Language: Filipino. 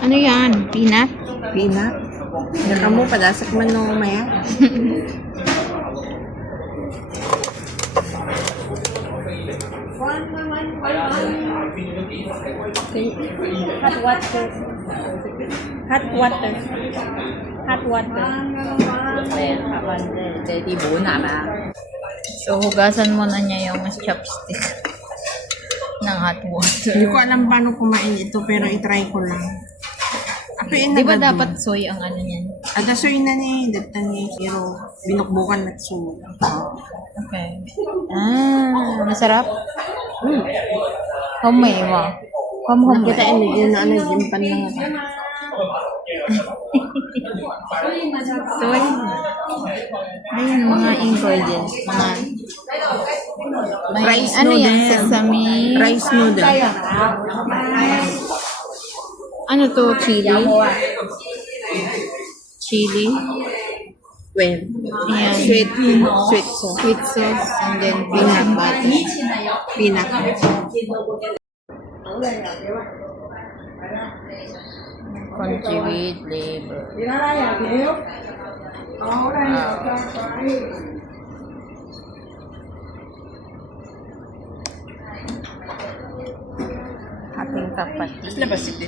Ano yan? Peanut? Peanut. Naka mo, padasak man no maya. Hot water. Hot water. Hot water. Jadi buna na. So, hugasan mo na niya yung chopstick ng hot water. Hindi ko alam paano kumain ito, pero itry ko lang. Ako yung Di ba nagad- dapat soy ang ano niyan? Adasoy na ni, data ni, pero binukbukan na so. Okay. Masarap? Homemade mo. Nakita ini, yun na ano, gimpan lang ako. Soy. Ayun, mga ingredients. Mga may, Rice ano yan? noodle. Sesame. Rice noodle. Ano to? Chili? Chili. Well, Ayan. sweet sauce. Sweet sauce. And then Peanut peanut butter. Peanut. crunchy with flavor. Ating kapatid. Labas ito.